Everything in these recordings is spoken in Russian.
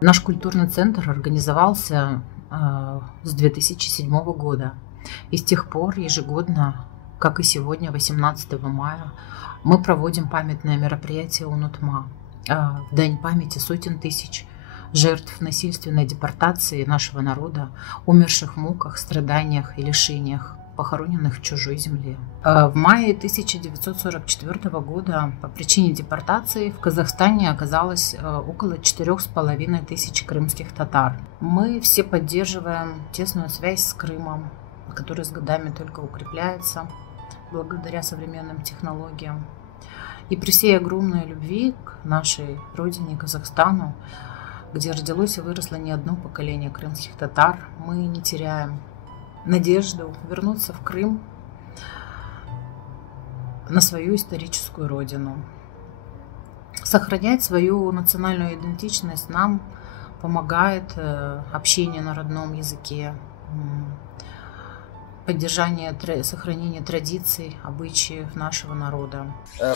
Наш культурный центр организовался с 2007 года. И с тех пор ежегодно, как и сегодня, 18 мая, мы проводим памятное мероприятие УНУТМА в дань памяти сотен тысяч жертв насильственной депортации нашего народа, умерших в муках, страданиях и лишениях, похороненных в чужой земле. В мае 1944 года по причине депортации в Казахстане оказалось около 4500 крымских татар. Мы все поддерживаем тесную связь с Крымом, которая с годами только укрепляется благодаря современным технологиям. И при всей огромной любви к нашей родине, Казахстану, где родилось и выросло не одно поколение крымских татар, мы не теряем надежду вернуться в Крым, на свою историческую родину. Сохранять свою национальную идентичность нам помогает общение на родном языке, поддержание, сохранение традиций, обычаев нашего народа.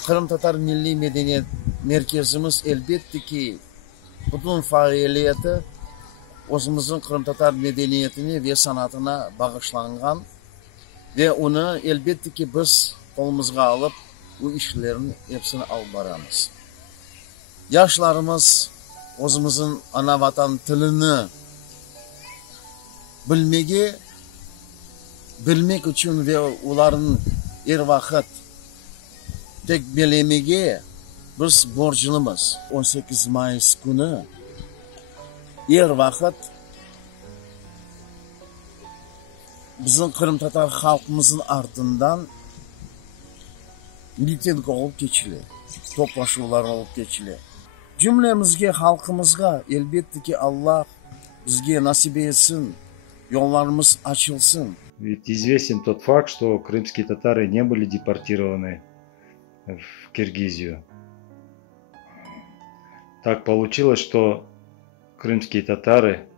Kırım Tatar Milli Medeniyet Merkezimiz elbette ki bütün faaliyeti o'zimizin Kırım Tatar medeniyetini ve sanatına bağışlangan ve onu elbette ki biz kolumuzga alıp bu işlerin hepsini alıp baramız. Yaşlarımız o'zimizin ana vatan tilini bilmek için ve uların vaqt tek bilemege biz borcluyuz. 18 Mayıs günü vaqt bizim Kırım Tatar halkımızın ardından miting olup geçili, toplaşmalar olup geçili. Cümlemizge, halkımızga elbette ki Allah bizge nasip etsin, yollarımız açılsın. Ведь известен тот факт, что крымские татары не были депортированы в Киргизию. Так получилось, что крымские татары,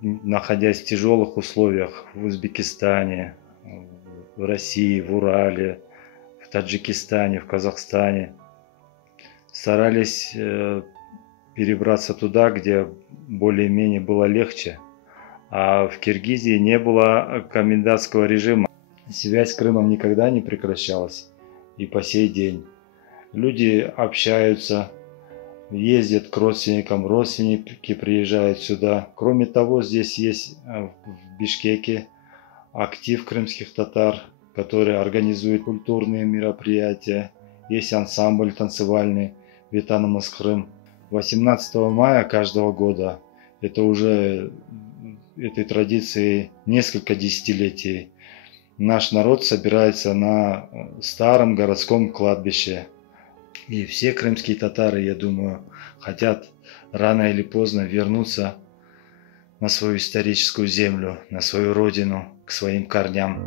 находясь в тяжелых условиях в Узбекистане, в России, в Урале, в Таджикистане, в Казахстане, старались перебраться туда, где более-менее было легче. А в Киргизии не было комендантского режима. Связь с Крымом никогда не прекращалась. И по сей день. Люди общаются, ездят к родственникам, родственники приезжают сюда. Кроме того, здесь есть в Бишкеке актив крымских татар, который организует культурные мероприятия. Есть ансамбль танцевальный «Ветанамыз Крым». 18 мая каждого года, это уже этой традиции несколько десятилетий, наш народ собирается на старом городском кладбище. И все крымские татары, я думаю, хотят рано или поздно вернуться на свою историческую землю, на свою родину, к своим корням.